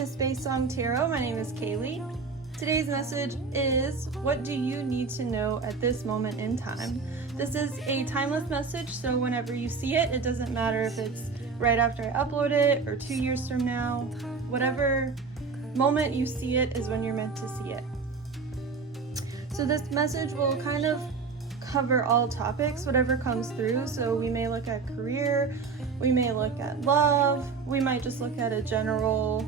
to Space Song Tarot. My name is Kaylee. Today's message is, what do you need to know at this moment in time? This is a timeless message, so whenever you see it, it doesn't matter if it's right after I upload it or 2 years from now. Whatever moment you see it is when you're meant to see it. So this message will kind of cover all topics, whatever comes through. So we may look at career, we may look at love, we might just look at a general,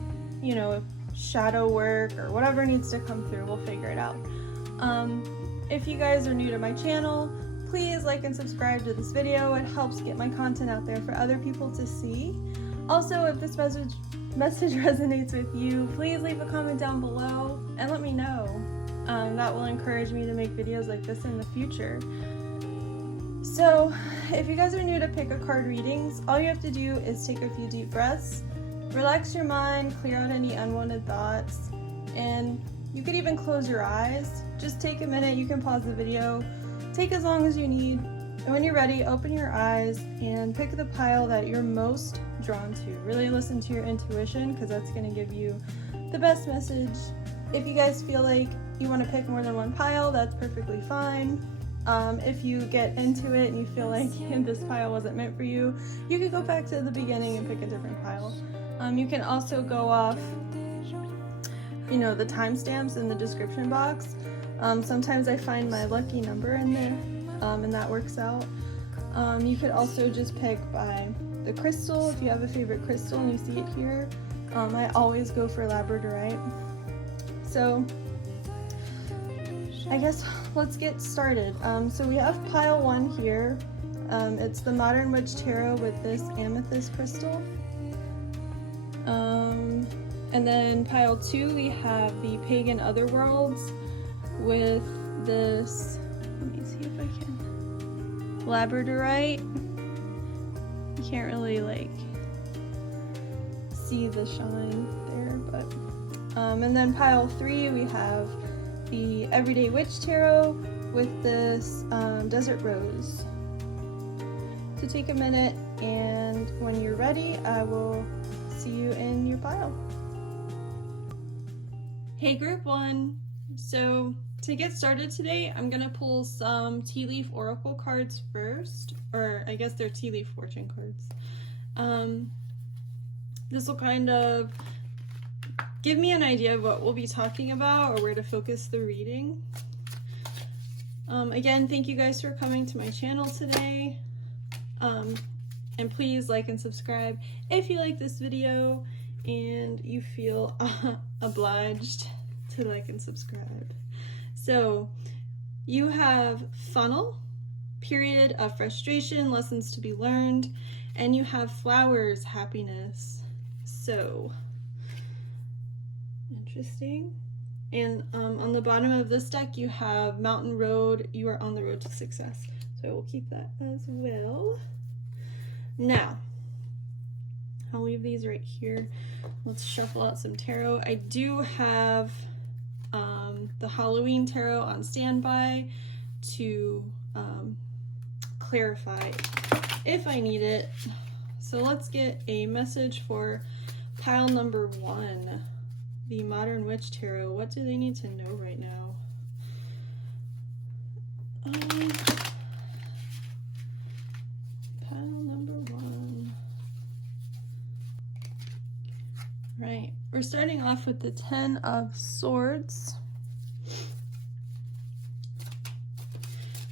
shadow work or whatever needs to come through. We'll figure it out. If you guys are new to my channel, please like and subscribe to this video. It helps get my content out there for other people to see. Also, if this message resonates with you, please leave a comment down below and let me know. That will encourage me to make videos like this in the future. So, if you guys are new to pick a card readings, all you have to do is take a few deep breaths, relax your mind, clear out any unwanted thoughts, and you could even close your eyes. Just take a minute, you can pause the video, take as long as you need, and when you're ready, open your eyes and pick the pile that you're most drawn to. Really listen to your intuition, because that's going to give you the best message. If you guys feel like you want to pick more than one pile, that's perfectly fine. If you get into it and you feel like this pile wasn't meant for you, you can go back to the beginning and pick a different pile. You can also go off, the timestamps in the description box. Sometimes I find my lucky number in there, and that works out. You could also just pick by the crystal. If you have a favorite crystal and you see it here, I always go for Labradorite. So I guess let's get started. So we have pile 1 here. It's the Modern Witch Tarot with this Amethyst crystal. And then pile 2, we have the Pagan Otherworlds with this, let me see if I can, Labradorite. You can't really see the shine there, but and then pile 3, we have the Everyday Witch Tarot with this Desert Rose. So take a minute, and when you're ready, I will see you in your pile. Hey group 1, so to get started today, I'm gonna pull some tea leaf oracle cards first, or I guess they're tea leaf fortune cards. This will kind of give me an idea of what we'll be talking about or where to focus the reading. Again, thank you guys for coming to my channel today. And please like and subscribe if you like this video and you feel obliged to like and subscribe. So you have funnel, period of frustration, lessons to be learned, and you have flowers, happiness. So interesting. And on the bottom of this deck, you have Mountain Road. You are on the road to success. So I will keep that as well. Now, I'll leave these right here. Let's shuffle out some tarot. I do have the Halloween tarot on standby to clarify if I need it. So let's get a message for pile number 1. The Modern Witch Tarot. What do they need to know right now? Pile number 1. Right. We're starting off with the 10 of Swords.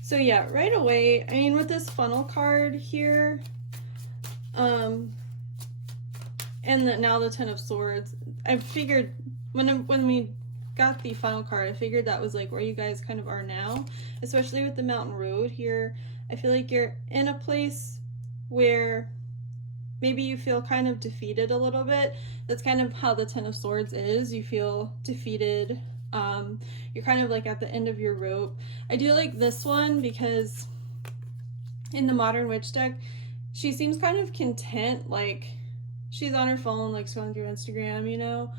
So yeah, right away, I mean, with this funnel card here, and now the 10 of Swords, I figured when we got the final card, I figured that was like where you guys kind of are now, especially with the Mountain Road here. I feel like you're in a place where maybe you feel kind of defeated a little bit. That's kind of how the 10 of Swords is. You feel defeated. You're kind of like at the end of your rope. I do like this one because in the Modern Witch deck, she seems kind of content, like she's on her phone, like scrolling through Instagram,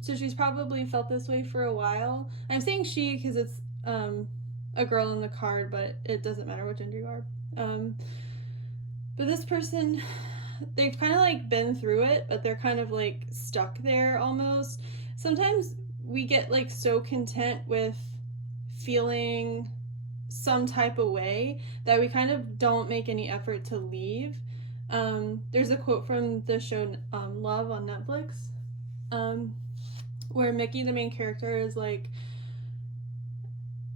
so she's probably felt this way for a while. I'm saying she because it's a girl in the card, but it doesn't matter what gender you are. But this person they've kind of like been through it, but they're kind of like stuck there almost. Sometimes we get like so content with feeling some type of way that we kind of don't make any effort to leave. There's a quote from the show Love on Netflix, where Mickey, the main character, is like,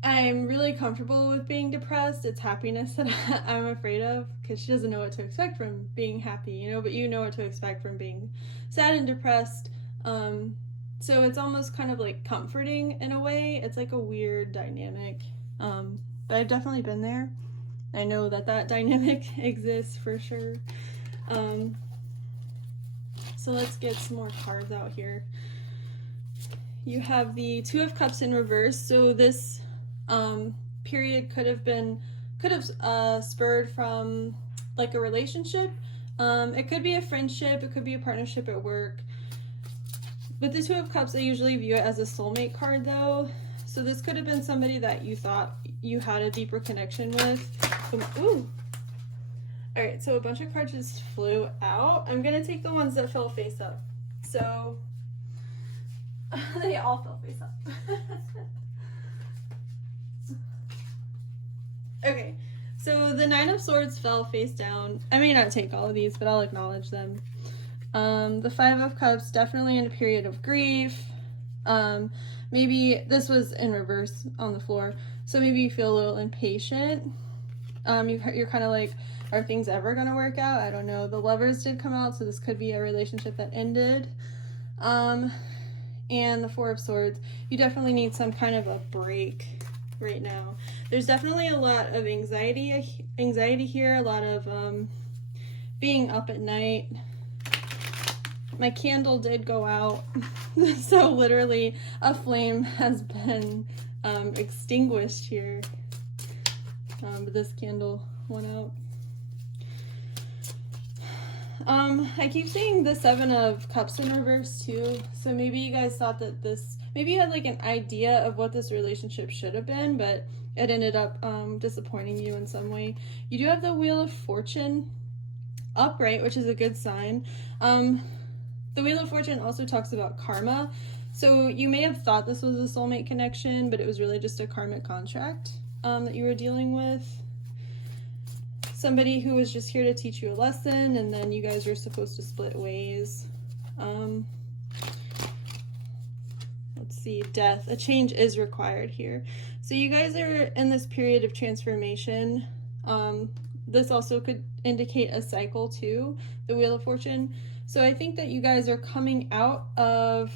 I'm really comfortable with being depressed. It's happiness that I'm afraid of, because she doesn't know what to expect from being happy, you know, but you know what to expect from being sad and depressed. So it's almost kind of like comforting in a way. It's like a weird dynamic. But I've definitely been there. I know that dynamic exists for sure. So let's get some more cards out here. You have the Two of Cups in reverse. So this period could have spurred from like a relationship. It could be a friendship. It could be a partnership at work. With the Two of Cups, I usually view it as a soulmate card though. So this could have been somebody that you thought you had a deeper connection with. Ooh. All right, so a bunch of cards just flew out. I'm gonna take the ones that fell face up. So they all fell face up. Okay, so the Nine of Swords fell face down. I may not take all of these, but I'll acknowledge them. The Five of Cups, definitely in a period of grief. Maybe this was in reverse on the floor, so maybe you feel a little impatient. You're kind of like, are things ever going to work out? I don't know. The Lovers did come out, so this could be a relationship that ended. And the Four of Swords, you definitely need some kind of a break right now. There's definitely a lot of anxiety here, a lot of being up at night. My candle did go out, so literally a flame has been extinguished here. But this candle went out. I keep seeing the Seven of Cups in reverse too, so maybe you guys thought that maybe you had like an idea of what this relationship should have been, but it ended up disappointing you in some way. You do have the Wheel of Fortune upright, which is a good sign. The Wheel of Fortune also talks about karma, so you may have thought this was a soulmate connection, but it was really just a karmic contract that you were dealing with. Somebody who was just here to teach you a lesson, and then you guys are supposed to split ways. Let's see, death. A change is required here. So you guys are in this period of transformation. This also could indicate a cycle too, the Wheel of Fortune. So I think that you guys are coming out of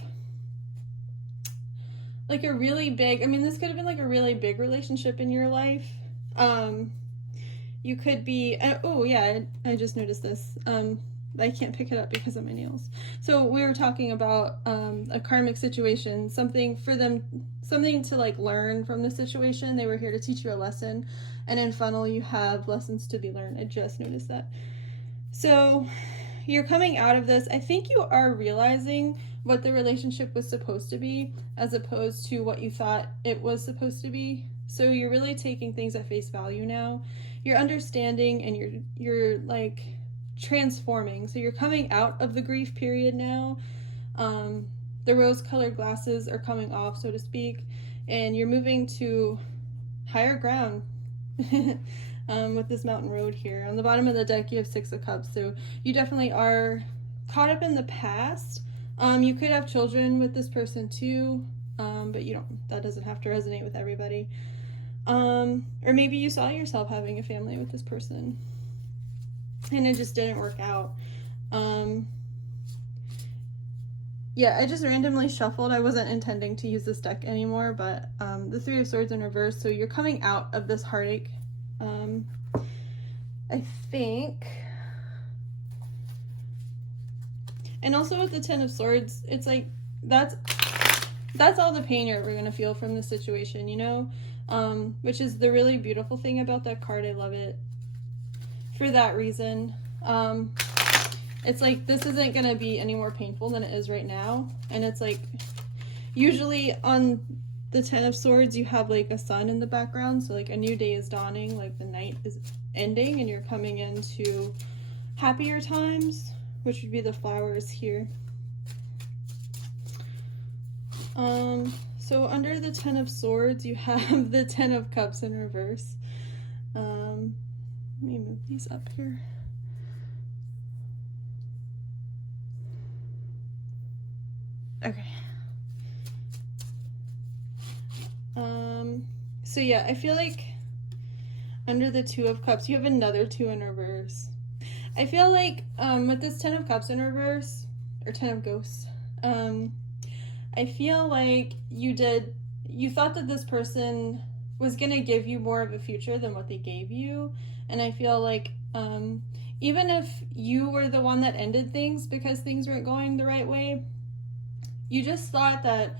like a really big, this could have been like a really big relationship in your life. You could be, oh yeah, I just noticed this. I can't pick it up because of my nails. So we were talking about a karmic situation, something to like learn from the situation. They were here to teach you a lesson, and in funnel you have lessons to be learned. I just noticed that. So you're coming out of this. I think you are realizing what the relationship was supposed to be as opposed to what you thought it was supposed to be. So you're really taking things at face value now. You're understanding and you're like transforming. So you're coming out of the grief period now. The rose-colored glasses are coming off, so to speak, and you're moving to higher ground. With this mountain road here. On the bottom of the deck, you have Six of Cups, so you definitely are caught up in the past. You could have children with this person too, but that doesn't have to resonate with everybody. Or maybe you saw yourself having a family with this person, and it just didn't work out. Yeah, I just randomly shuffled. I wasn't intending to use this deck anymore, but the Three of Swords in reverse, so you're coming out of this heartache. I think, and also with the Ten of Swords, it's like that's all the pain you're ever gonna feel from the situation, which is the really beautiful thing about that card. I love it for that reason. It's like this isn't gonna be any more painful than it is right now, and it's like usually on the Ten of Swords, you have like a sun in the background, so like a new day is dawning, like the night is ending and you're coming into happier times, which would be the flowers here. So under the Ten of Swords, you have the Ten of Cups in reverse. Let me move these up here. Okay. So yeah, I feel like under the Two of Cups, you have another 2 in reverse. I feel like with this 10 of Cups in reverse, or 10 of Ghosts, I feel like you thought that this person was going to give you more of a future than what they gave you. And I feel like even if you were the one that ended things because things weren't going the right way, you just thought that,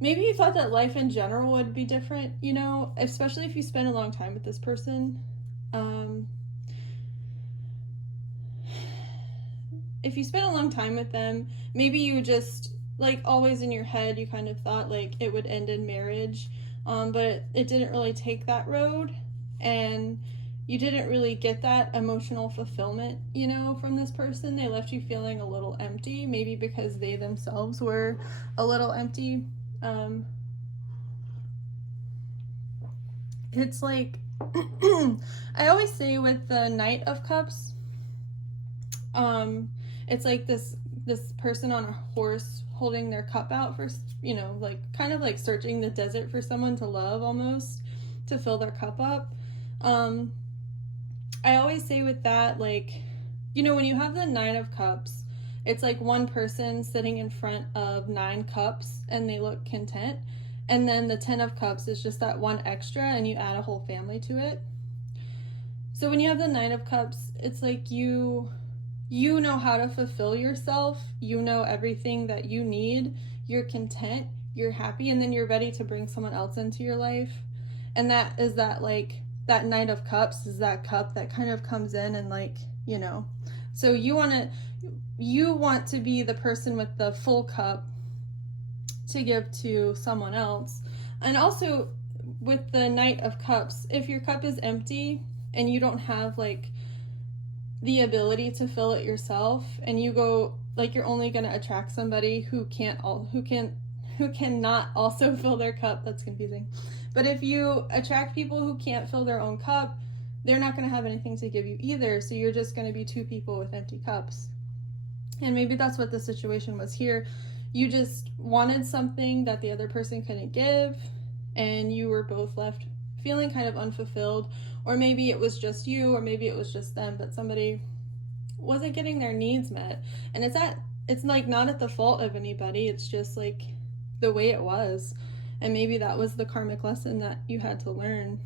maybe you thought that life in general would be different, you know, especially if you spend a long time with this person. If you spend a long time with them, maybe you just, like, always in your head, you kind of thought, like, it would end in marriage, but it didn't really take that road, and you didn't really get that emotional fulfillment, you know, from this person. They left you feeling a little empty, maybe because they themselves were a little empty. It's like, I always say with the Knight of Cups, it's like this person on a horse holding their cup out for, you know, like kind of like searching the desert for someone to love, almost, to fill their cup up. I always say with that, like, you know, when you have the 9 of Cups, it's like one person sitting in front of 9 cups and they look content. And then the 10 of Cups is just that one extra and you add a whole family to it. So when you have the 9 of Cups, it's like you know how to fulfill yourself. You know everything that you need. You're content. You're happy. And then you're ready to bring someone else into your life. And that is that, like, that Knight of Cups is that cup that kind of comes in and, like, you know. So you want to be the person with the full cup to give to someone else. And also with the Knight of Cups, if your cup is empty and you don't have, like, the ability to fill it yourself, and you go, like, you're only going to attract somebody who cannot also fill their cup. That's confusing. But if you attract people who can't fill their own cup, they're not going to have anything to give you either. So you're just going to be 2 people with empty cups. And maybe that's what the situation was here. You just wanted something that the other person couldn't give, and you were both left feeling kind of unfulfilled. Or maybe it was just you, or maybe it was just them, but somebody wasn't getting their needs met. And it's like not at the fault of anybody. It's just like the way it was. And maybe that was the karmic lesson that you had to learn.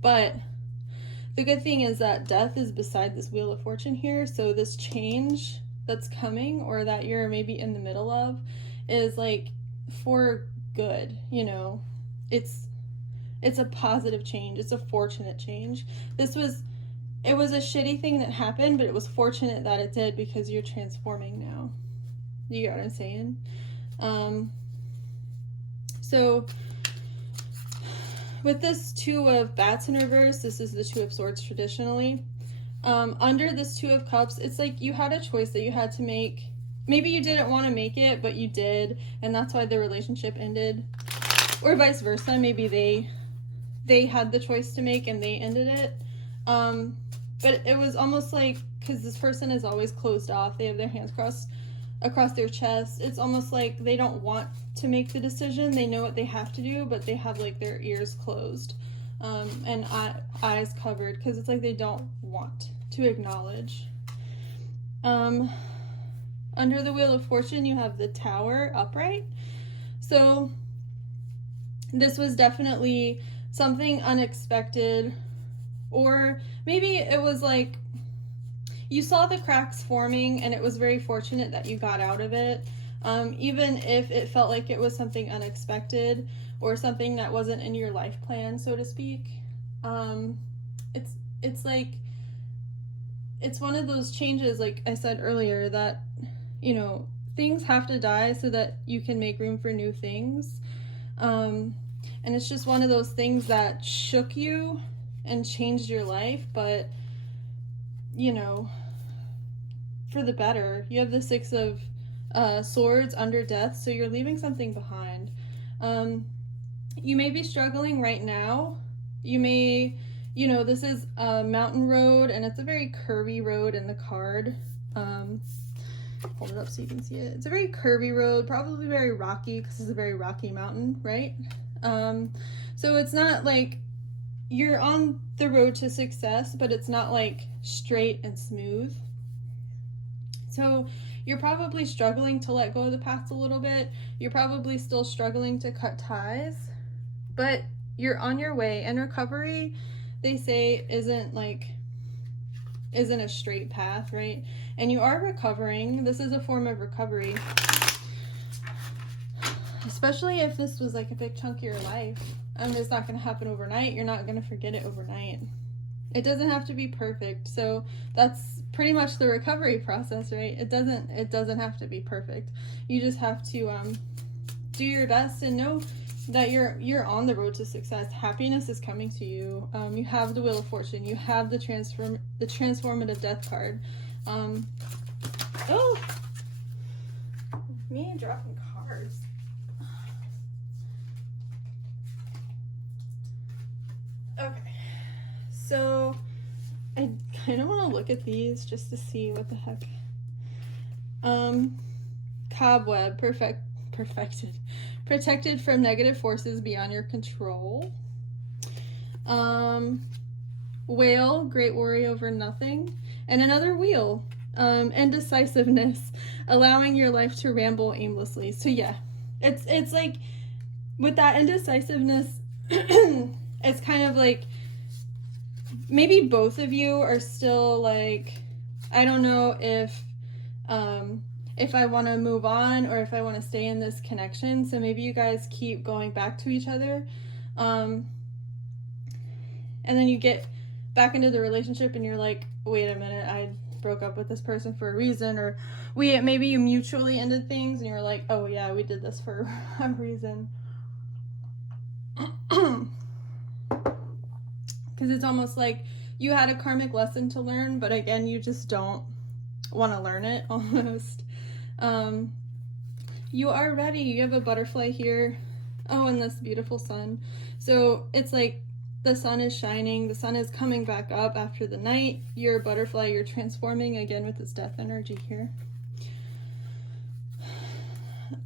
But the good thing is that death is beside this Wheel of Fortune here. So this change that's coming, or that you're maybe in the middle of, is like for good, you know. It's a positive change. It's a fortunate change. It was a shitty thing that happened, but it was fortunate that it did, because you're transforming now. You get what I'm saying? So with this 2 of Bats in reverse, this is the 2 of Swords traditionally. Under this 2 of Cups, it's like you had a choice that you had to make. Maybe you didn't want to make it, but you did, and that's why the relationship ended. Or vice versa, maybe they had the choice to make and they ended it. But it was almost like, because this person is always closed off, they have their hands crossed across their chest, it's almost like they don't want to make the decision. They know what they have to do, but they have, like, their ears closed and eyes covered, because it's like they don't want to acknowledge. Under the Wheel of Fortune, you have the Tower upright. So this was definitely something unexpected, or maybe it was like you saw the cracks forming and it was very fortunate that you got out of it. Even if it felt like it was something unexpected or something that wasn't in your life plan, so to speak. It's like, it's one of those changes, like I said earlier, that, you know, things have to die so that you can make room for new things. And it's just one of those things that shook you and changed your life, but, you know, for the better. You have the Six of Swords under Death, so you're leaving something behind. You may be struggling right now. You may, this is a mountain road, and it's a very curvy road in the card. Hold it up so you can see it. It's a very curvy road, probably very rocky, because it's a very rocky mountain, right? So it's not like you're on the road to success, but it's not like straight and smooth. So you're probably struggling to let go of the past a little bit. You're probably still struggling to cut ties, but you're on your way. And recovery, they say, isn't a straight path, right? And you are recovering. This is a form of recovery. Especially if this was like a big chunk of your life. It's not going to happen overnight. You're not going to forget it overnight. It doesn't have to be perfect. So that's pretty much the recovery process, right? It doesn't have to be perfect. You just have to do your best and know that you're on the road to success. Happiness is coming to you. You have the Wheel of Fortune. You have the transformative Death card. Me dropping cards. Okay, so I kind of want to look at these just to see what the heck. Cobweb, perfected. Protected from negative forces beyond your control. Whale, great worry over nothing. And another wheel, indecisiveness, allowing your life to ramble aimlessly. So yeah, it's like, with that indecisiveness, it's kind of like, maybe both of you are still like, I don't know if I want to move on or if I want to stay in this connection. So maybe you guys keep going back to each other. And then you get back into the relationship and you're like, wait a minute, I broke up with this person for a reason. Or maybe you mutually ended things and you're like, oh yeah, we did this for a reason. Because it's almost like you had a karmic lesson to learn, but again, you just don't want to learn it almost. You are ready. You have a butterfly here. Oh, and this beautiful sun. So it's like the sun is shining. The sun is coming back up after the night. You're a butterfly. You're transforming again with this death energy here.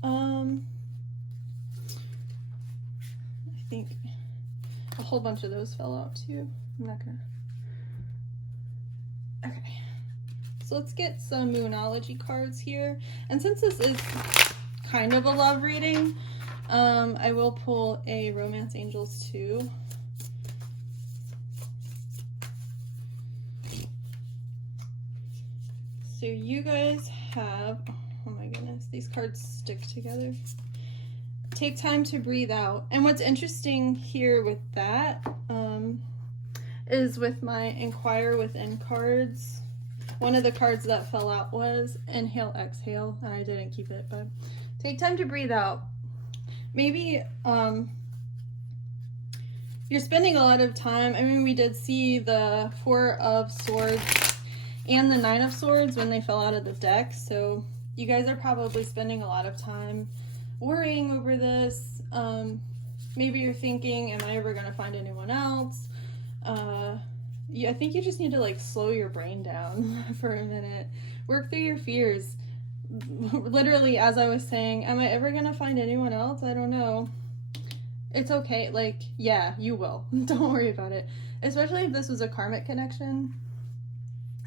I think a whole bunch of those fell out too. I'm not gonna. Okay. So let's get some Moonology cards here. And since this is kind of a love reading, I will pull a Romance Angels too. So you guys have, oh my goodness, these cards stick together. Take time to breathe out. And what's interesting here with that is with my Inquire Within cards, one of the cards that fell out was Inhale, Exhale, and I didn't keep it, but take time to breathe out. Maybe you're spending a lot of time. I mean, we did see the Four of Swords and the Nine of Swords when they fell out of the deck, so you guys are probably spending a lot of time worrying over this. Maybe you're thinking, am I ever going to find anyone else? Yeah, I think you just need to like slow your brain down for a minute. Work through your fears. Literally, as I was saying, am I ever going to find anyone else? I don't know. It's okay. Like, yeah, you will. Don't worry about it. Especially if this was a karmic connection.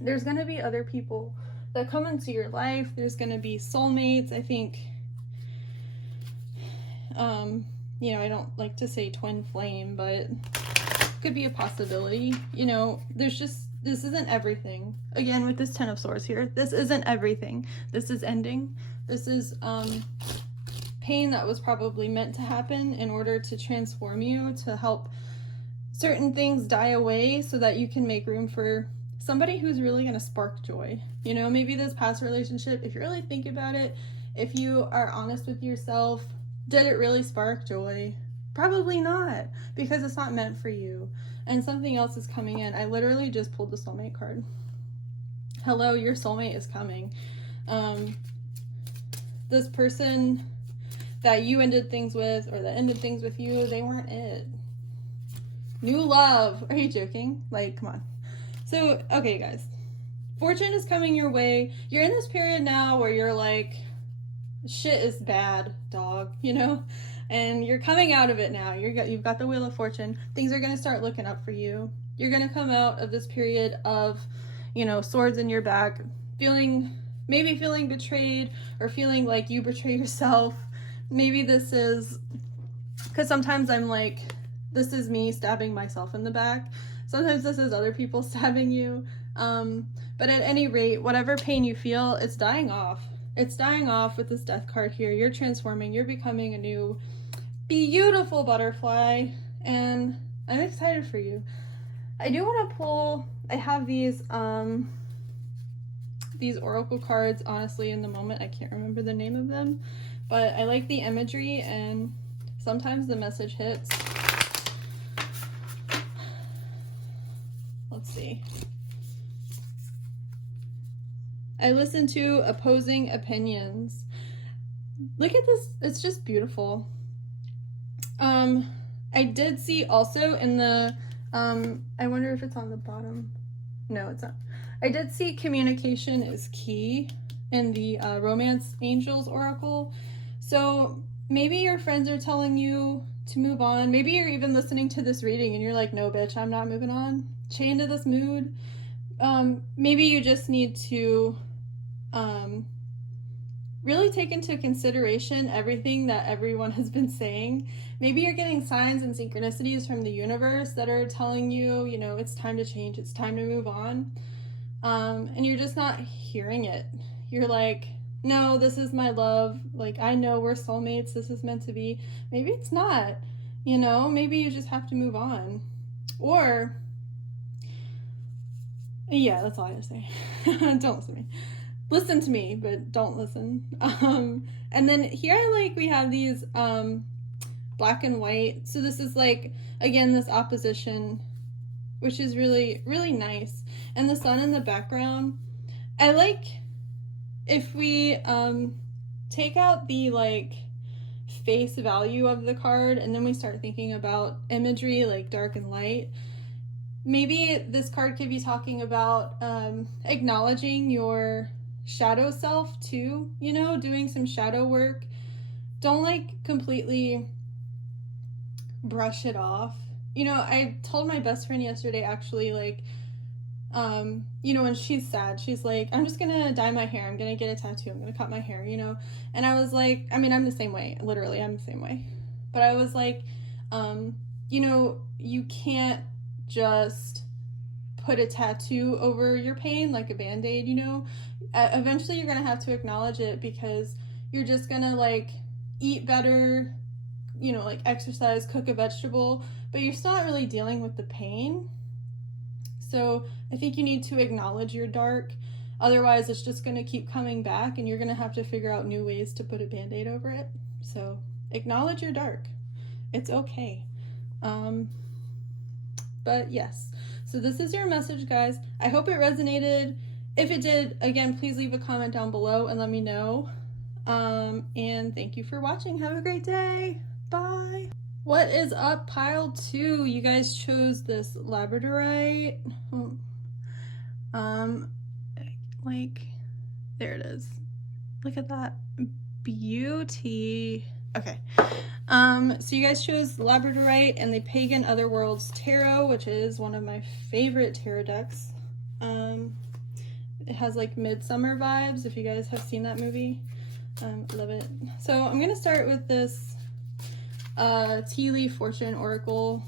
There's going to be other people that come into your life. There's going to be soulmates. I think, you know, I don't like to say twin flame, but could be a possibility. You know, there's just, this isn't everything. Again, with this Ten of Swords here, this isn't everything. This is ending. This is pain that was probably meant to happen in order to transform you, to help certain things die away so that you can make room for somebody who's really going to spark joy. You know, maybe this past relationship, if you really think about it, if you are honest with yourself, did it really spark joy? Probably not, because it's not meant for you. And something else is coming in. I literally just pulled the soulmate card. hello, your soulmate is coming. This person that you ended things with, or that ended things with you, they weren't it. New love. Are you joking? Like, come on. So, okay, guys. Fortune is coming your way. You're in this period now where you're like, shit is bad, dog, you know? And you're coming out of it now. You've got the Wheel of Fortune. Things are going to start looking up for you. You're going to come out of this period of, you know, swords in your back, maybe feeling betrayed, or feeling like you betray yourself. Maybe this is, because sometimes I'm like, this is me stabbing myself in the back. Sometimes this is other people stabbing you. But at any rate, whatever pain you feel, it's dying off. It's dying off with this Death card here. You're transforming. You're becoming a new beautiful butterfly. And I'm excited for you. I do want to pull, I have these oracle cards, honestly, in the moment. I can't remember the name of them. But I like the imagery, and sometimes the message hits. Let's see. I listen to opposing opinions. Look at this. It's just beautiful. I did see also in the, I wonder if it's on the bottom. No, it's not. I did see communication is key in the Romance Angels Oracle. So maybe your friends are telling you to move on. Maybe you're even listening to this reading and you're like, no, bitch, I'm not moving on. Chained to this mood. Maybe you just need to really take into consideration everything that everyone has been saying. Maybe you're getting signs and synchronicities from the universe that are telling you, you know, it's time to change, it's time to move on. And you're just not hearing it. You're like, no, this is my love. Like, I know we're soulmates. This is meant to be. Maybe it's not, you know, maybe you just have to move on. Or, yeah, that's all I have to say. Don't listen to me. Listen to me, but don't listen. And then here we have these black and white. So this is like, again, this opposition, which is really, really nice. And the sun in the background. I like if we take out the like face value of the card and then we start thinking about imagery like dark and light. Maybe this card could be talking about acknowledging your shadow self too, you know, doing some shadow work. Don't like completely brush it off. You know, I told my best friend yesterday actually, like, you know, when she's sad, she's like, I'm just gonna dye my hair, I'm gonna get a tattoo, I'm gonna cut my hair, you know. And I was like, I mean, I'm the same way, literally, I'm the same way. But I was like, you know, you can't just put a tattoo over your pain like a band-aid, you know. Eventually you're gonna have to acknowledge it, because you're just gonna like eat better, you know, like exercise, cook a vegetable, but you're still not really dealing with the pain. So I think you need to acknowledge your dark. Otherwise it's just gonna keep coming back and you're gonna have to figure out new ways to put a band-aid over it. So acknowledge your dark. It's okay. But yes, so this is your message, guys. I hope it resonated. If it did, again, please leave a comment down below and let me know. And thank you for watching. Have a great day. Bye. What is up, pile 2? You guys chose this Labradorite. Like, there it is. Look at that beauty. Okay. So you guys chose Labradorite and the Pagan Otherworlds Tarot, which is one of my favorite tarot decks. It has like midsummer vibes, if you guys have seen that movie. Love it. So I'm gonna start with this Tea Leaf Fortune Oracle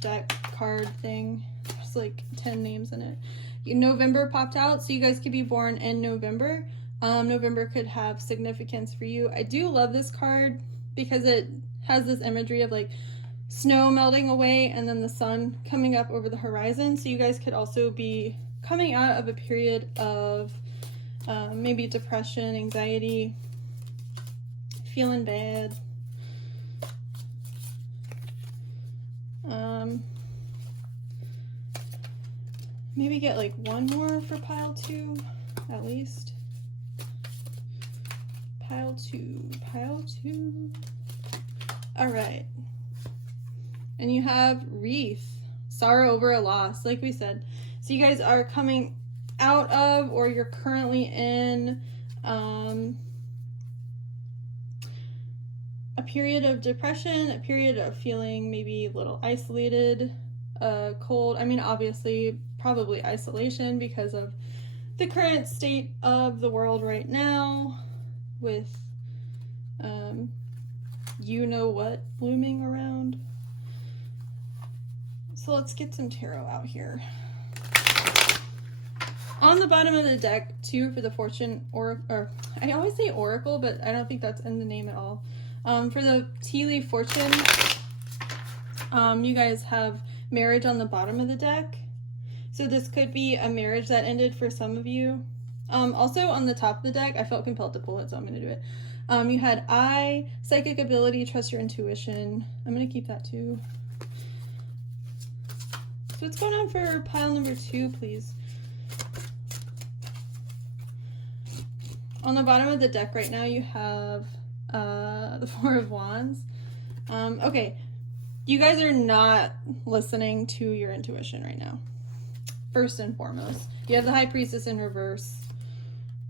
deck card thing. There's like 10 names in it. November popped out, so you guys could be born in November. November could have significance for you. I do love this card because it has this imagery of like snow melting away and then the sun coming up over the horizon. So you guys could also be coming out of a period of maybe depression, anxiety, feeling bad. maybe get like one more for pile 2 at least. Pile 2, pile 2. All right. And you have wreath, sorrow over a loss, like we said. So you guys are coming out of, or you're currently in, a period of depression, a period of feeling maybe a little isolated, cold. I mean, obviously, probably isolation because of the current state of the world right now with, you know what, blooming around. So let's get some tarot out here. On the bottom of the deck, 2 for the fortune, or I always say oracle, but I don't think that's in the name at all. For the tea leaf fortune, you guys have marriage on the bottom of the deck. So this could be a marriage that ended for some of you. Also on the top of the deck, I felt compelled to pull it, so I'm going to do it. You had psychic ability, trust your intuition. I'm going to keep that too. So what's going on for pile number 2, please? On the bottom of the deck right now, you have the 4 of Wands. Okay, you guys are not listening to your intuition right now. First and foremost, you have the High Priestess in reverse.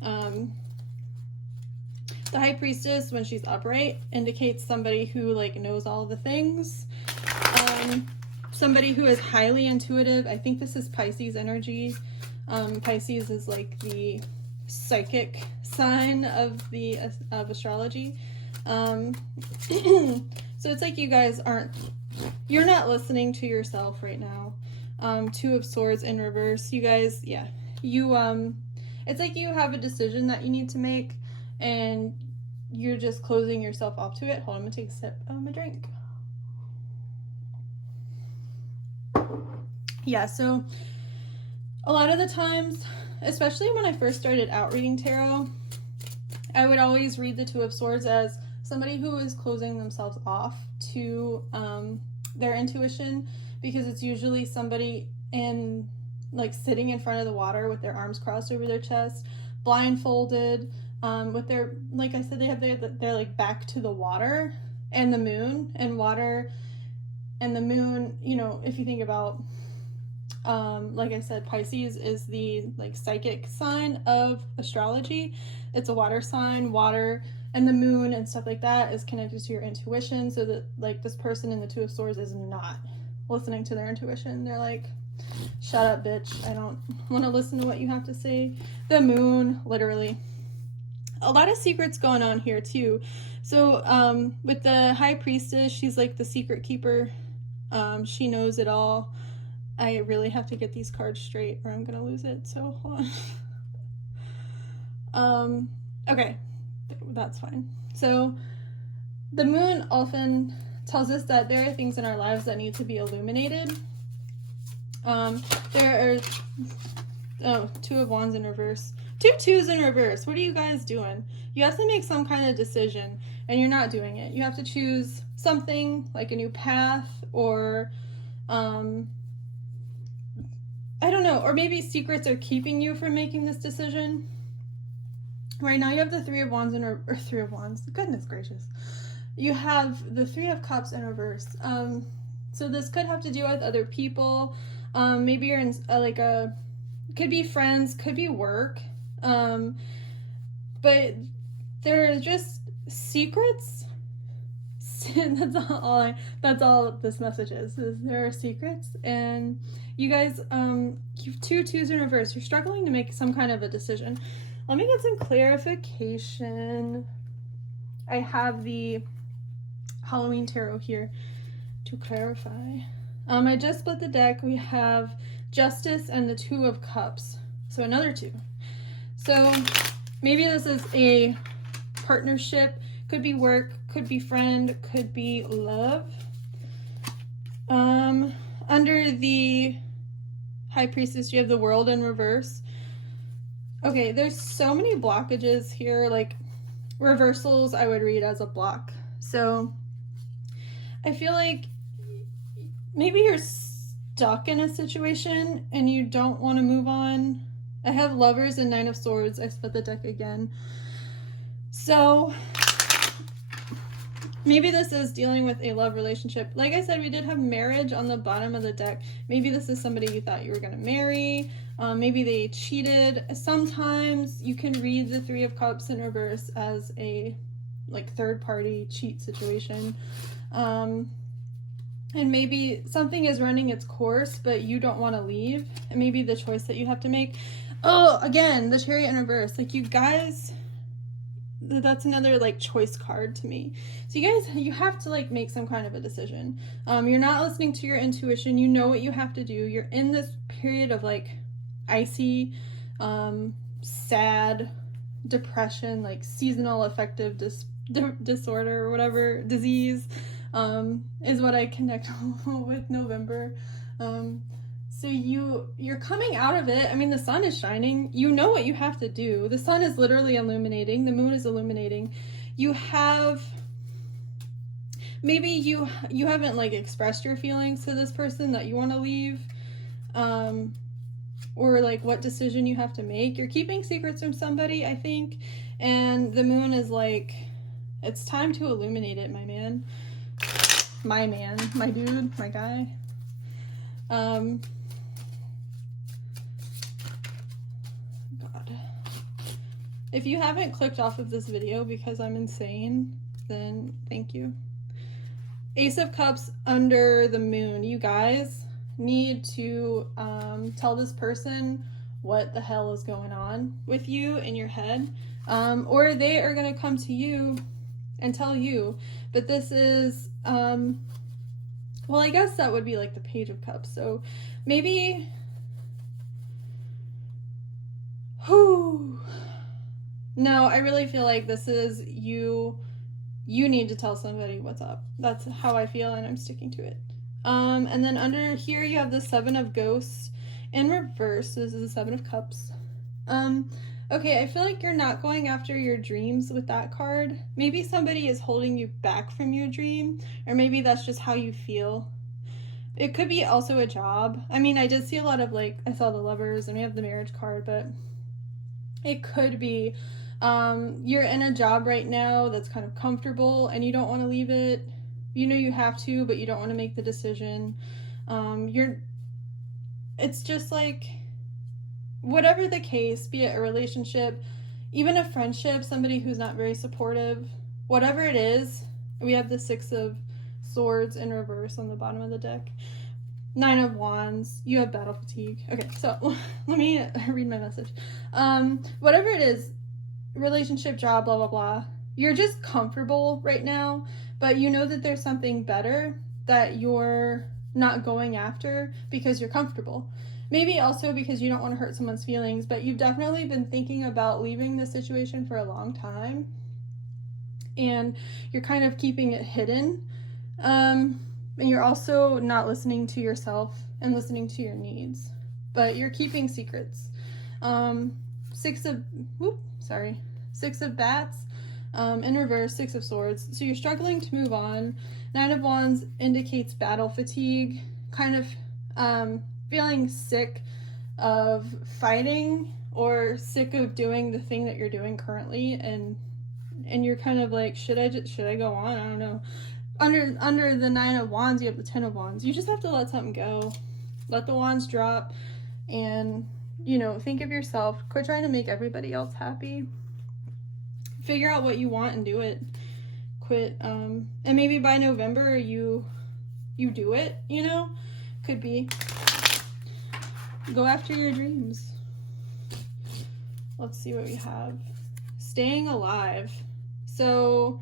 The High Priestess, when she's upright, indicates somebody who like knows all the things. Somebody who is highly intuitive. I think this is Pisces energy. Pisces is like the psychic sign of astrology. So it's like you guys you're not listening to yourself right now. 2 of Swords in reverse. You guys, yeah, it's like you have a decision that you need to make and you're just closing yourself off to it. Hold on, I'm gonna take a sip of my drink. Yeah, so a lot of the times, especially when I first started out reading tarot, I would always read the 2 of Swords as somebody who is closing themselves off to their intuition, because it's usually somebody sitting in front of the water with their arms crossed over their chest, blindfolded, with their, like I said, they have their like back to the water and the moon, and water and the moon, you know, if you think about, like I said, Pisces is the like psychic sign of astrology. It's a water sign, water, and the moon and stuff like that is connected to your intuition. So that like this person in the 2 of Swords is not listening to their intuition. They're like, shut up, bitch. I don't want to listen to what you have to say. The moon, literally. A lot of secrets going on here too. So with the High Priestess, she's like the secret keeper. She knows it all. I really have to get these cards straight or I'm gonna lose it, so hold on. Okay, that's fine. So the moon often tells us that there are things in our lives that need to be illuminated. There are 2 of Wands in reverse. 2 2s in reverse. What are you guys doing? You have to make some kind of decision and you're not doing it. You have to choose something like a new path, or I don't know, or maybe secrets are keeping you from making this decision. Right now you have the 3 of Wands or 3 of Wands. Goodness gracious. You have the 3 of Cups in reverse. So this could have to do with other people. Maybe you're in could be friends, could be work. But there are just secrets. That's all this message is there are secrets, and you guys, you have 2 2s in reverse. You're struggling to make some kind of a decision. Let me get some clarification. I have the Halloween tarot here to clarify. I just split the deck. We have Justice and the 2 of Cups. So another 2. So maybe this is a partnership. Could be work, could be friend, could be love. Under the High Priestess, you have the World in reverse. Okay, there's so many blockages here, like reversals I would read as a block. So I feel like maybe you're stuck in a situation and you don't want to move on. I have Lovers and Nine of Swords. I split the deck again. So maybe this is dealing with a love relationship. Like I said, we did have Marriage on the bottom of the deck. Maybe this is somebody you thought you were going to marry. Maybe they cheated. Sometimes you can read the Three of Cups in reverse as a like third party cheat situation. And maybe something is running its course, but you don't want to leave. And maybe the choice that you have to make. Oh, again, the Chariot in reverse. Like, you guys, that's another, like, choice card to me. So you guys, you have to, like, make some kind of a decision. You're not listening to your intuition. You know what you have to do. You're in this period of, like, icy, sad, depression, like, seasonal affective disorder or whatever, disease. Is what I connect with November. So you're coming out of it. I mean, the sun is shining. You know what you have to do. The sun is literally illuminating. The moon is illuminating. You have, maybe you haven't like expressed your feelings to this person that you want to leave, or like what decision you have to make. You're keeping secrets from somebody, I think, and the moon is like, it's time to illuminate it, my man. My man, my dude, my guy. God. If you haven't clicked off of this video because I'm insane, then thank you. Ace of Cups under the moon. You guys need to tell this person what the hell is going on with you in your head. Or they are going to come to you and tell you. But this is, well, I guess that would be like the Page of Cups. So maybe, no, I really feel like this is you need to tell somebody what's up. That's how I feel, and I'm sticking to it. And then under here you have the Seven of Ghosts in reverse. So this is the Seven of Cups. Okay, I feel like you're not going after your dreams with that card. Maybe somebody is holding you back from your dream, or maybe that's just how you feel. It could be also a job. I mean, I did see a lot of, like, I saw the Lovers, and we have the Marriage card, but it could be you're in a job right now that's kind of comfortable, and you don't want to leave it. You know you have to, but you don't want to make the decision. It's just like, whatever the case, be it a relationship, even a friendship, somebody who's not very supportive, whatever it is, we have the Six of Swords in reverse on the bottom of the deck. Nine of Wands, you have battle fatigue. Okay, so let me read my message. Whatever it is, relationship, job, blah, blah, blah, you're just comfortable right now, but you know that there's something better that you're not going after because you're comfortable. Maybe also because you don't want to hurt someone's feelings, but you've definitely been thinking about leaving the situation for a long time, and you're kind of keeping it hidden. And you're also not listening to yourself and listening to your needs, but you're keeping secrets. Six of Bats in reverse, Six of Swords. So you're struggling to move on. Nine of Wands indicates battle fatigue, kind of feeling sick of fighting or sick of doing the thing that you're doing currently, and you're kind of like, should I go on? I don't know. Under the Nine of Wands, you have the Ten of Wands. You just have to let something go. Let the wands drop, and, you know, think of yourself. Quit trying to make everybody else happy. Figure out what you want and do it. Quit, and maybe by November you do it, you know? Could be. Go after your dreams. Let's see what we have. Staying alive. So,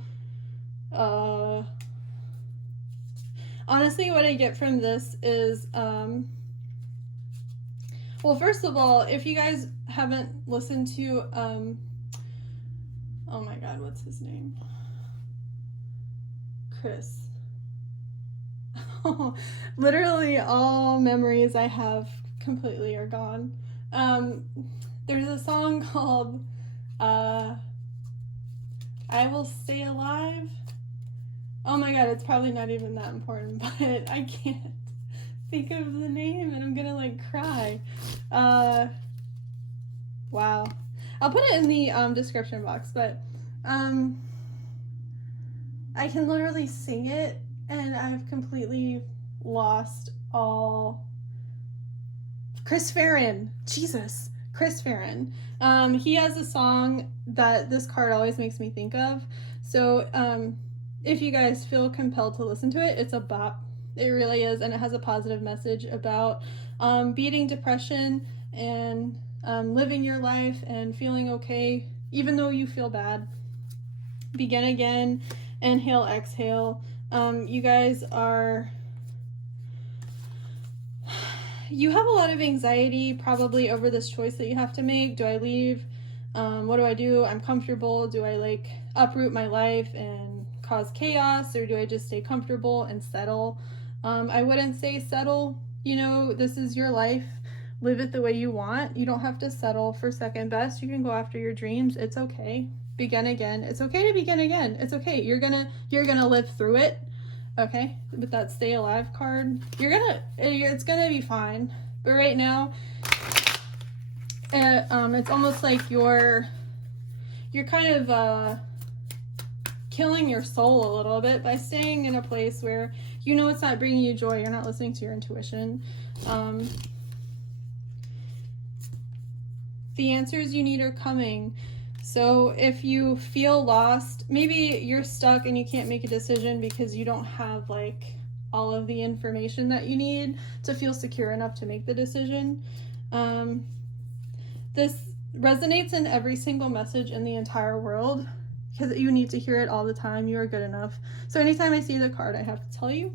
honestly, what I get from this is, well, first of all, if you guys haven't listened to, oh my God, what's his name? Chris. Literally all memories I have completely are gone. There's a song called I Will Stay Alive. Oh my God, it's probably not even that important, but I can't think of the name and I'm gonna like cry. Wow. I'll put it in the description box, but I can literally sing it and I've completely lost all. Chris Farren. Jesus. Chris Farren. He has a song that this card always makes me think of. So if you guys feel compelled to listen to it, it's a bop. It really is, and it has a positive message about beating depression and living your life and feeling okay even though you feel bad. Begin again, inhale, exhale. You guys you have a lot of anxiety probably over this choice that you have to make. Do I leave? What do I do? I'm comfortable. Do I like uproot my life and cause chaos, or do I just stay comfortable and settle? I wouldn't say settle. You know, this is your life. Live it the way you want. You don't have to settle for second best. You can go after your dreams. It's okay. Begin again. It's okay to begin again. It's okay. You're gonna live through it. Okay, with that stay alive card, it's gonna be fine. But right now, it's almost like you're kind of killing your soul a little bit by staying in a place where you know it's not bringing you joy. You're not listening to your intuition. The answers you need are coming. So if you feel lost, maybe you're stuck and you can't make a decision because you don't have like all of the information that you need to feel secure enough to make the decision. This resonates in every single message in the entire world because you need to hear it all the time. You are good enough. So anytime I see the card, I have to tell you.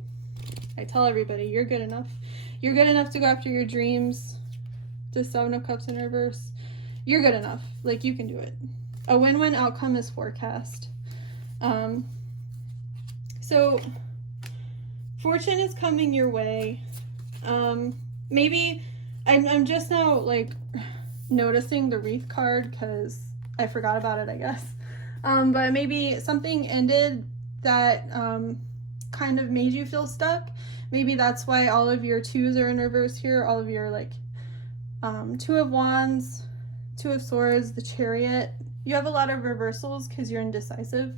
I tell everybody, you're good enough. You're good enough to go after your dreams. The Seven of Cups in reverse. You're good enough. Like, you can do it. A win-win outcome is forecast. So fortune is coming your way. Maybe I'm just now like noticing the wreath card because I forgot about it, I guess. But maybe something ended that kind of made you feel stuck. Maybe that's why all of your twos are in reverse here. All of your like Two of Wands, Two of Swords, the Chariot. You have a lot of reversals because you're indecisive,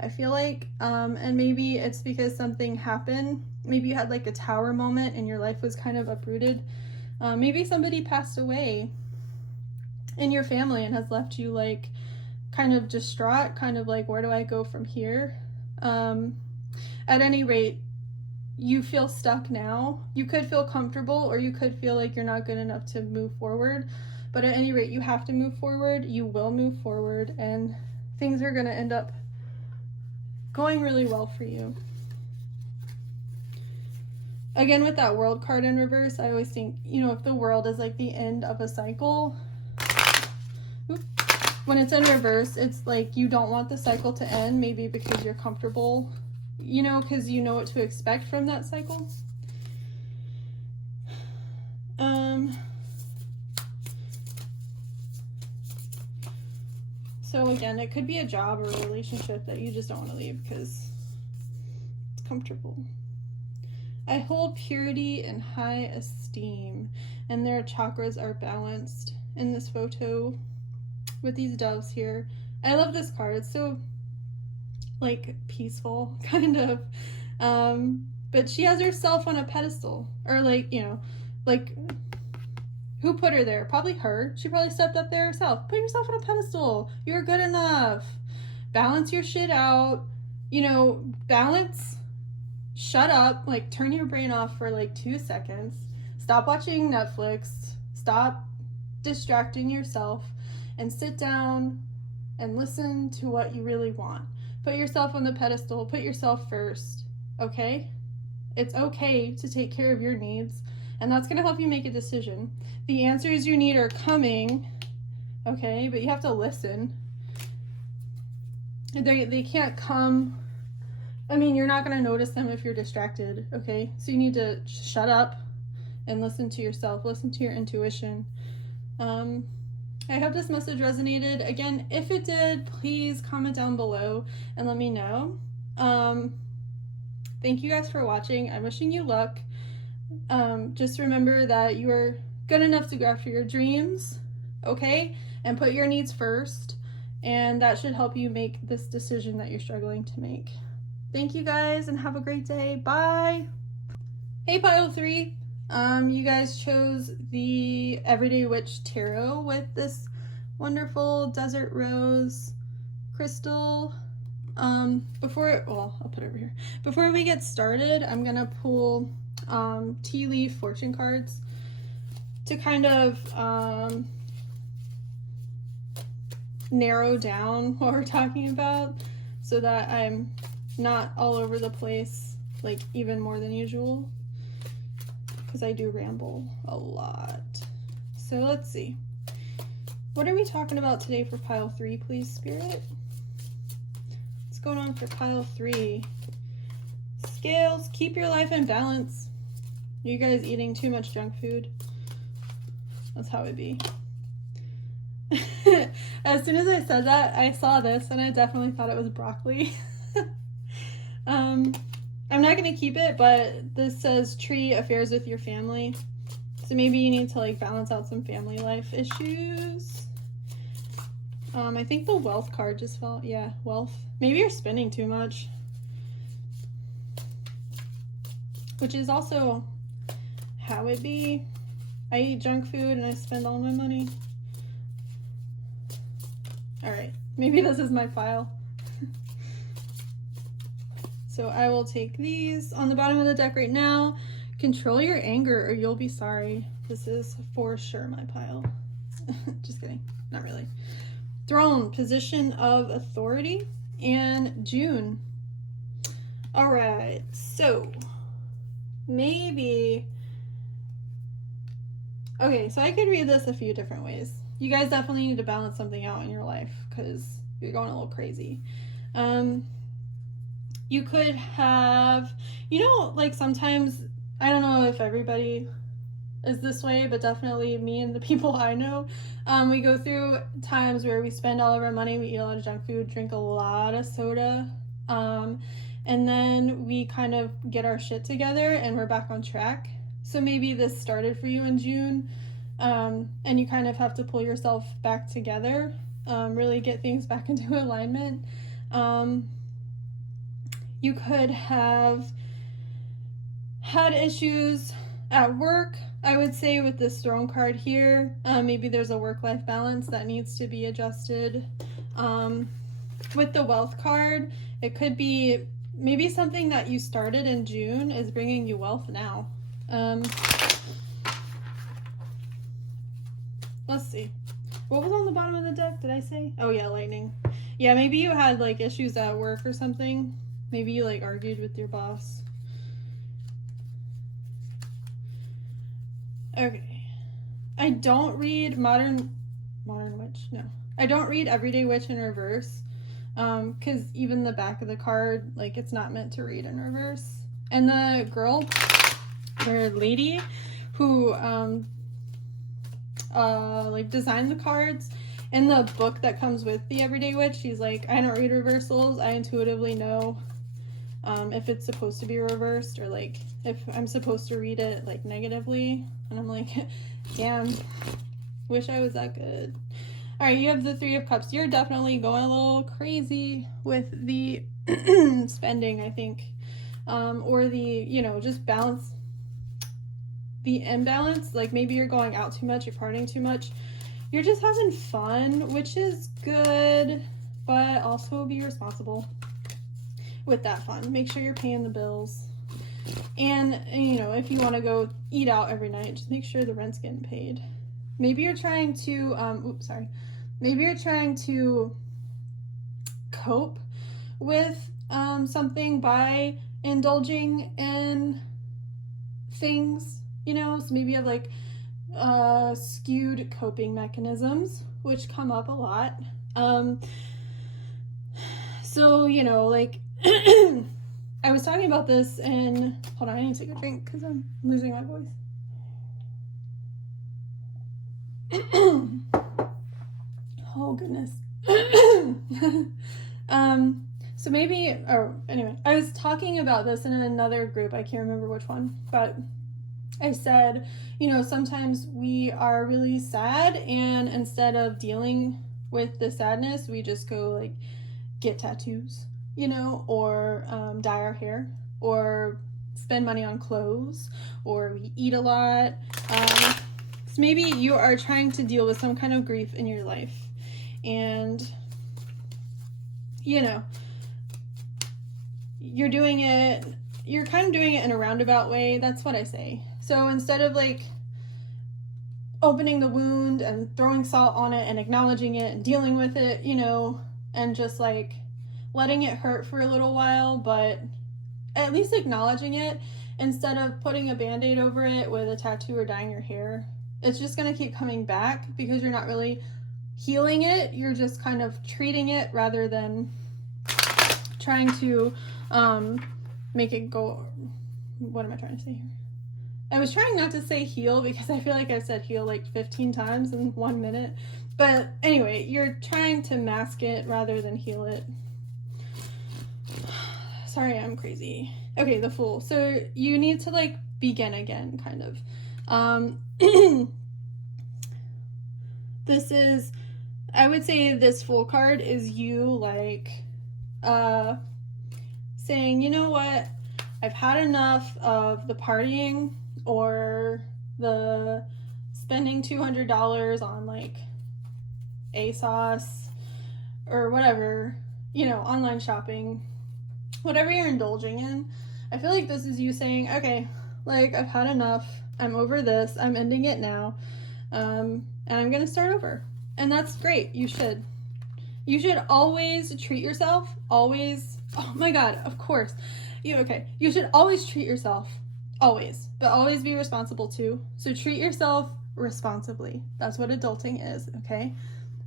I feel like. And maybe it's because something happened. Maybe you had like a tower moment and your life was kind of uprooted. Maybe somebody passed away in your family and has left you like kind of distraught, kind of like, where do I go from here? At any rate, you feel stuck now. You could feel comfortable, or you could feel like you're not good enough to move forward. But at any rate, you have to move forward. You will move forward, and things are going to end up going really well for you. Again, with that World card in reverse, I always think, you know, if the world is like the end of a cycle, when it's in reverse, it's like you don't want the cycle to end, maybe because you're comfortable, you know, because you know what to expect from that cycle. So again, it could be a job or a relationship that you just don't want to leave because it's comfortable. I hold purity and high esteem, and their chakras are balanced in this photo with these doves here. I love this card. It's so like peaceful, kind of. But she has herself on a pedestal, or like, you know, like, who put her there? Probably her. She probably stepped up there herself. Put yourself on a pedestal. You're good enough. Balance your shit out. You know, balance. Shut up. Like, turn your brain off for like 2 seconds. Stop watching Netflix. Stop distracting yourself. And sit down and listen to what you really want. Put yourself on the pedestal. Put yourself first. Okay? It's okay to take care of your needs. And that's going to help you make a decision. The answers you need are coming, okay? But you have to listen. They can't come. I mean, you're not going to notice them if you're distracted, okay? So you need to shut up and listen to yourself. Listen to your intuition. I hope this message resonated. Again, if it did, please comment down below and let me know. Thank you guys for watching. I'm wishing you luck. Just remember that you are good enough to go after your dreams, okay? And put your needs first. And that should help you make this decision that you're struggling to make. Thank you guys and have a great day. Bye. Hey, Pile 3. You guys chose the Everyday Witch Tarot with this wonderful desert rose crystal. I'll put it over here. Before we get started, I'm gonna pull tea leaf fortune cards to kind of narrow down what we're talking about so that I'm not all over the place, like even more than usual, because I do ramble a lot. So let's see. What are we talking about today for Pile 3, please, Spirit? What's going on for Pile 3? Scales, keep your life in balance. You guys eating too much junk food? That's how it be. As soon as I said that, I saw this and I definitely thought it was broccoli. I'm not gonna keep it, but this says tree affairs with your family. So maybe you need to like balance out some family life issues. I think the wealth card just fell. Yeah, wealth. Maybe you're spending too much. Which is also how it be. I eat junk food and I spend all my money. Alright, maybe this is my file. So I will take these. On the bottom of the deck right now, control your anger or you'll be sorry. This is for sure my pile. Just kidding, not really. Throne, position of authority, and June. Alright, so maybe... Okay, so I could read this a few different ways. You guys definitely need to balance something out in your life because you're going a little crazy. You could have, like sometimes, I don't know if everybody is this way, but definitely me and the people I know, we go through times where we spend all of our money, we eat a lot of junk food, drink a lot of soda, and then we kind of get our shit together and we're back on track. So maybe this started for you in June, and you kind of have to pull yourself back together, really get things back into alignment. You could have had issues at work, I would say, with this throne card here. Maybe there's a work-life balance that needs to be adjusted. With the wealth card, it could be maybe something that you started in June is bringing you wealth now. Let's see. What was on the bottom of the deck? Did I say? Oh yeah, lightning. Yeah, maybe you had like issues at work or something. Maybe you like argued with your boss. Okay. I don't read modern witch. No. I don't read everyday witch in reverse. Because even the back of the card, like it's not meant to read in reverse. And the girl or lady who like designed the cards in the book that comes with the Everyday Witch, she's like, I don't read reversals. I intuitively know if it's supposed to be reversed or like if I'm supposed to read it like negatively. And I'm like, damn, wish I was that good. All right, you have the Three of Cups. You're definitely going a little crazy with the spending, I think, or the, just balance. The imbalance, like maybe you're going out too much, you're partying too much, you're just having fun, which is good, but also be responsible with that fun. Make sure you're paying the bills, and if you want to go eat out every night, just make sure the rent's getting paid. Maybe you're trying to maybe you're trying to cope with something by indulging in things. So maybe you have like skewed coping mechanisms, which come up a lot. So, like, I was talking about this and, hold on, I need to take a drink because I'm losing my voice. Oh, goodness. So maybe, anyway, I was talking about this in another group, I can't remember which one, but I said, you know, sometimes we are really sad, and instead of dealing with the sadness, we just go like get tattoos, you know, or dye our hair, or spend money on clothes, or we eat a lot. So maybe you are trying to deal with some kind of grief in your life, and you know, you're kind of doing it in a roundabout way. That's what I say. So instead of like opening the wound and throwing salt on it and acknowledging it and dealing with it, you know, and just like letting it hurt for a little while, but at least acknowledging it, instead of putting a band-aid over it with a tattoo or dyeing your hair, it's just going to keep coming back because you're not really healing it. You're just kind of treating it rather than trying to make it go. What am I trying to say here? I was trying not to say heal because I feel like I've said heal like 15 times in 1 minute. But anyway, you're trying to mask it rather than heal it. Sorry, I'm crazy. Okay, the Fool. So you need to like begin again, kind of. This is, I would say this Fool card is you like saying, you know what, I've had enough of the partying or the spending $200 on like ASOS or whatever, you know, online shopping, whatever you're indulging in. I feel like this is you saying, okay, like I've had enough, I'm over this, I'm ending it now, and I'm gonna start over. And that's great. You should always treat yourself, always. Oh my God, of course. You should always treat yourself, always, but always be responsible too. So treat yourself responsibly. That's what adulting is, okay?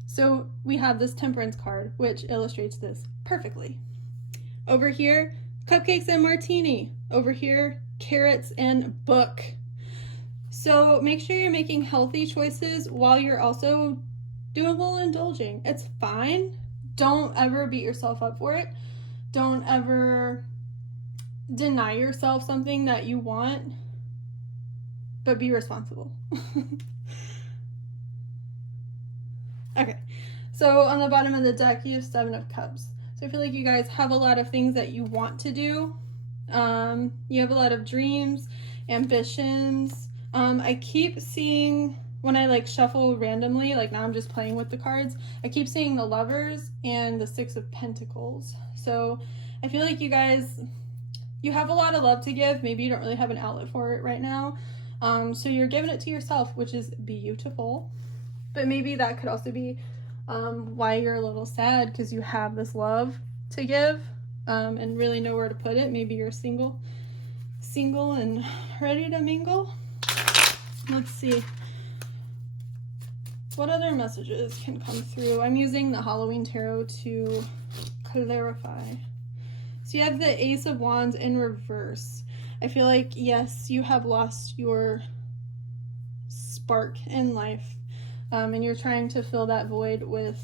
So we have this Temperance card, which illustrates this perfectly. Over here, cupcakes and martini. Over here, carrots and book. So make sure you're making healthy choices while you're also doing a little indulging. It's fine. Don't ever beat yourself up for it. Don't ever deny yourself something that you want, but be responsible. Okay, so on the bottom of the deck, you have 7 of Cups. So I feel like you guys have a lot of things that you want to do. You have a lot of dreams, ambitions. I keep seeing, when I like shuffle randomly, like now I'm just playing with the cards, I keep seeing the Lovers and the 6 of Pentacles. So I feel like you guys, you have a lot of love to give. Maybe you don't really have an outlet for it right now. So you're giving it to yourself, which is beautiful. But maybe that could also be why you're a little sad, because you have this love to give and really know where to put it. Maybe you're single and ready to mingle. Let's see. What other messages can come through? I'm using the Halloween Tarot to clarify. So you have the Ace of Wands in reverse. I feel like, yes, you have lost your spark in life, and you're trying to fill that void with,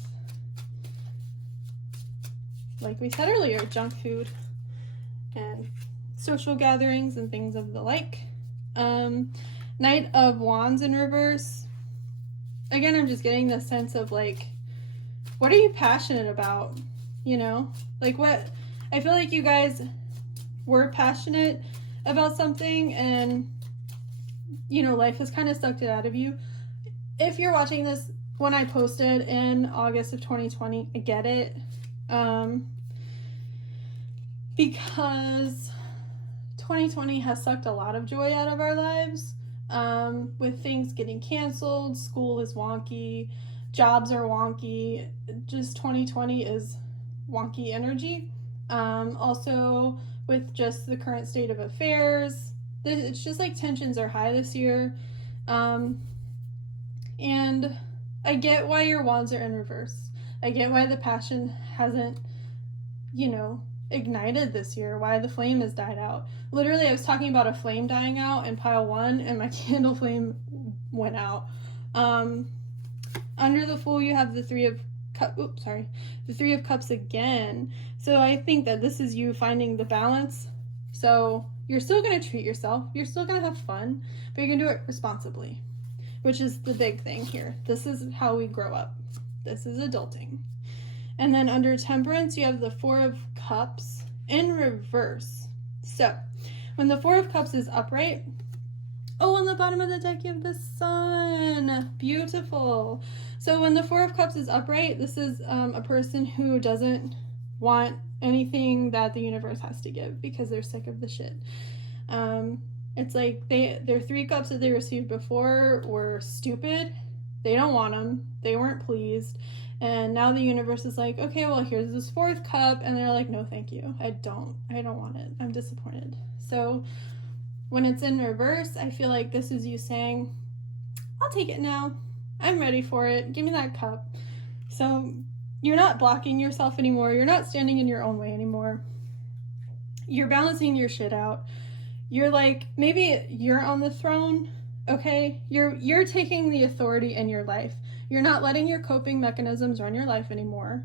like we said earlier, junk food and social gatherings and things of the like. Knight of Wands in reverse. Again, I'm just getting the sense of like, what are you passionate about? You know, like what, I feel like you guys were passionate about something and, you know, life has kind of sucked it out of you. If you're watching this when I posted in August of 2020, I get it. Because 2020 has sucked a lot of joy out of our lives. With things getting canceled, school is wonky, jobs are wonky, just 2020 is wonky energy. Also with just the current state of affairs, it's just like tensions are high this year. And I get why your wands are in reverse. I get why the passion hasn't, you know, ignited this year, why the flame has died out. Literally, I was talking about a flame dying out in pile 1 and my candle flame went out. Under the Fool, you have the Three of Cups again. So I think that this is you finding the balance. So You're still going to treat yourself. You're still going to have fun, but you're going to do it responsibly, which is the big thing here. This is how we grow up. This is adulting. And then under temperance, you have the Four of Cups in reverse. So when the Four of Cups is upright, oh, on the bottom of the deck, you have the Sun. Beautiful. So when the Four of Cups is upright, this is a person who doesn't want anything that the universe has to give because they're sick of the shit. It's like their 3 cups that they received before were stupid. They don't want them. They weren't pleased. And now the universe is like, okay, well, here's this 4th cup. And they're like, no, thank you. I don't want it. I'm disappointed. So when it's in reverse, I feel like this is you saying, I'll take it now. I'm ready for it. Give me that cup. So you're not blocking yourself anymore. You're not standing in your own way anymore. You're balancing your shit out. You're like, maybe you're on the throne, okay? You're taking the authority in your life. You're not letting your coping mechanisms run your life anymore.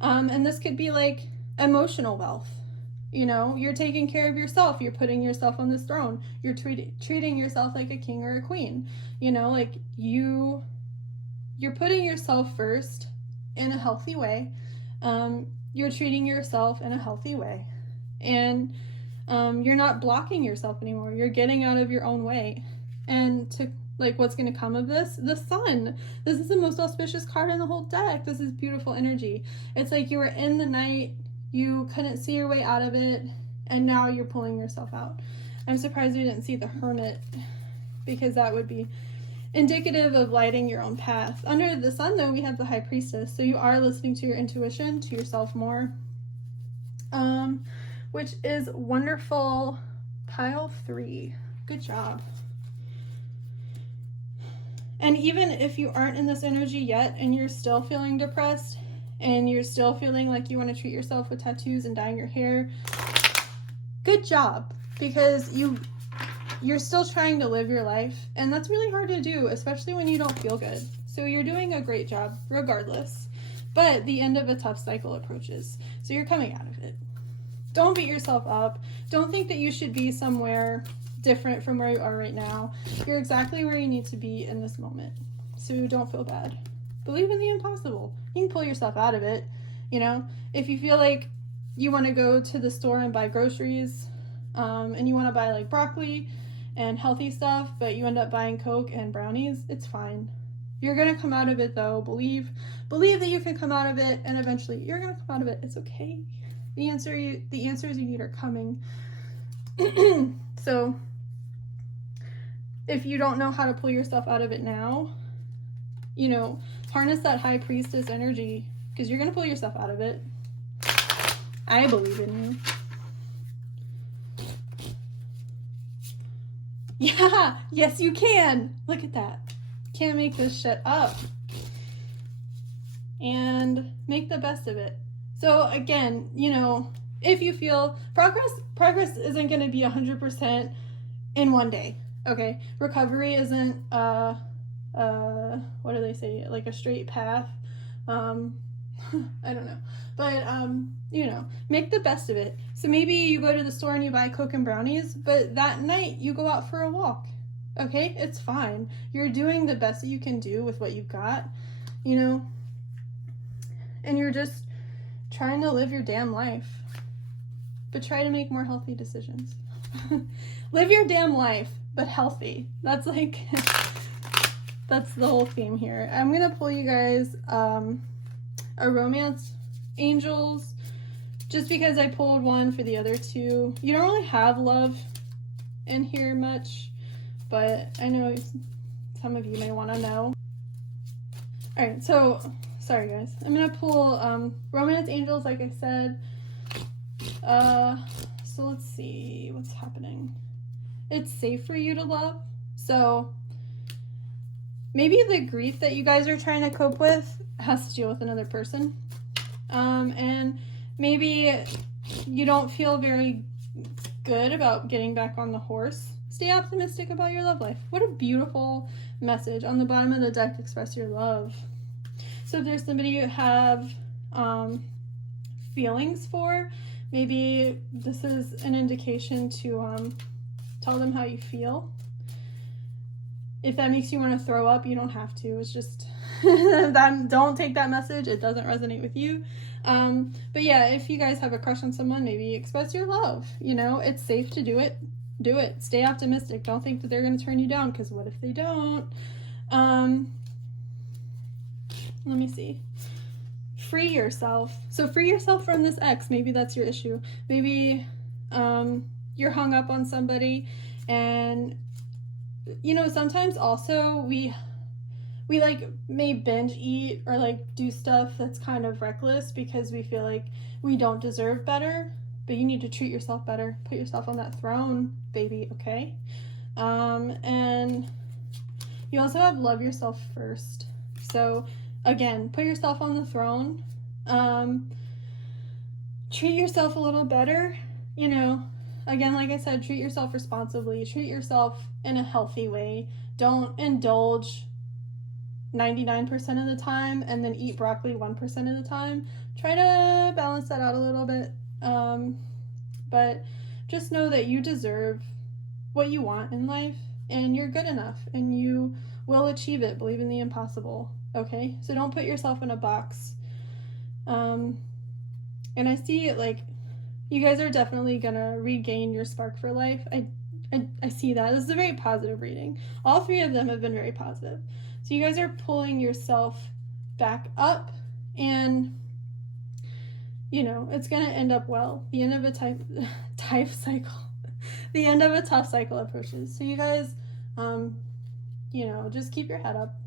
And this could be like emotional wealth. You know, you're taking care of yourself. You're putting yourself on this throne. You're treating yourself like a king or a queen. You know, like you're putting yourself first in a healthy way. You're treating yourself in a healthy way. And you're not blocking yourself anymore. You're getting out of your own way. And to like, what's going to come of this? The Sun. This is the most auspicious card in the whole deck. This is beautiful energy. It's like you were in the night, you couldn't see your way out of it, and now you're pulling yourself out. I'm surprised you didn't see the Hermit, because that would be indicative of lighting your own path. Under the Sun, though, we have the High Priestess, so you are listening to your intuition, to yourself more, which is wonderful. Pile 3. Good job. And even if you aren't in this energy yet and you're still feeling depressed and you're still feeling like you want to treat yourself with tattoos and dyeing your hair, good job, because you're still trying to live your life, and that's really hard to do, especially when you don't feel good. So you're doing a great job regardless, but the end of a tough cycle approaches, so you're coming out of it. Don't beat yourself up. Don't think that you should be somewhere different from where you are right now. You're exactly where you need to be in this moment, so don't feel bad. Believe in the impossible. You can pull yourself out of it. You know, if you feel like you want to go to the store and buy groceries, and you want to buy like broccoli and healthy stuff, but you end up buying Coke and brownies, it's fine. You're gonna come out of it though. Believe that you can come out of it, and eventually you're gonna come out of it. It's okay. The answers you need are coming. So if you don't know how to pull yourself out of it now, you know, harness that High Priestess energy, because you're going to pull yourself out of it. I believe in you. Yeah, yes you can. Look at that. Can't make this shit up. And make the best of it. So again, you know, if you feel progress isn't going to be 100% in one day. Okay, recovery isn't what do they say, like a straight path. I don't know, but you know, make the best of it. So maybe you go to the store and you buy Coke and brownies, but that night you go out for a walk. Okay, it's fine. You're doing the best that you can do with what you've got, you know, and you're just trying to live your damn life, but try to make more healthy decisions. Live your damn life, but healthy. That's like, that's the whole theme here. I'm gonna pull you guys a romance angels, just because I pulled one for the other two. You don't really have love in here much, but I know some of you may want to know. All right, so sorry guys, I'm gonna pull romance angels, like I said. So let's see what's happening. It's safe for you to love. So maybe the grief that you guys are trying to cope with has to deal with another person. And maybe you don't feel very good about getting back on the horse. Stay optimistic about your love life. What a beautiful message. On the bottom of the deck, express your love. So if there's somebody you have feelings for, Maybe this is an indication to tell them how you feel. If that makes you want to throw up, you don't have to. It's just, don't take that message. It doesn't resonate with you. But yeah, if you guys have a crush on someone, maybe express your love. You know, it's safe to do it. Do it. Stay optimistic. Don't think that they're going to turn you down, because what if they don't? Let me see. Free yourself. So free yourself from this ex. Maybe that's your issue. Maybe you're hung up on somebody, and you know, sometimes also we like may binge eat or like do stuff that's kind of reckless because we feel like we don't deserve better. But you need to treat yourself better. Put yourself on that throne, baby, okay? And you also have love yourself first. So again, put yourself on the throne. Treat yourself a little better. You know, again, like I said, treat yourself responsibly. Treat yourself in a healthy way. Don't indulge 99% of the time and then eat broccoli 1% of the time. Try to balance that out a little bit. But just know that you deserve what you want in life, and you're good enough, and you will achieve it. Believe in the impossible, okay? So don't put yourself in a box. And I see it like you guys are definitely gonna regain your spark for life. I see that. This is a very positive reading. All three of them have been very positive. So you guys are pulling yourself back up, and you know, it's going to end up well. The end of a tough cycle approaches. So you guys, you know, just keep your head up.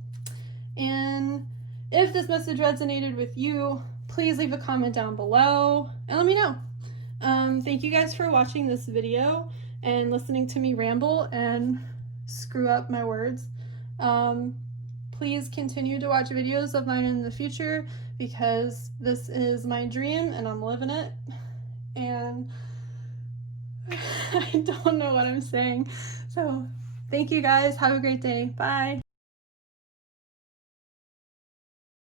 And if this message resonated with you, please leave a comment down below and let me know. Thank you guys for watching this video and listening to me ramble and screw up my words. Please continue to watch videos of mine in the future, because this is my dream and I'm living it. And I don't know what I'm saying. So thank you guys. Have a great day. Bye.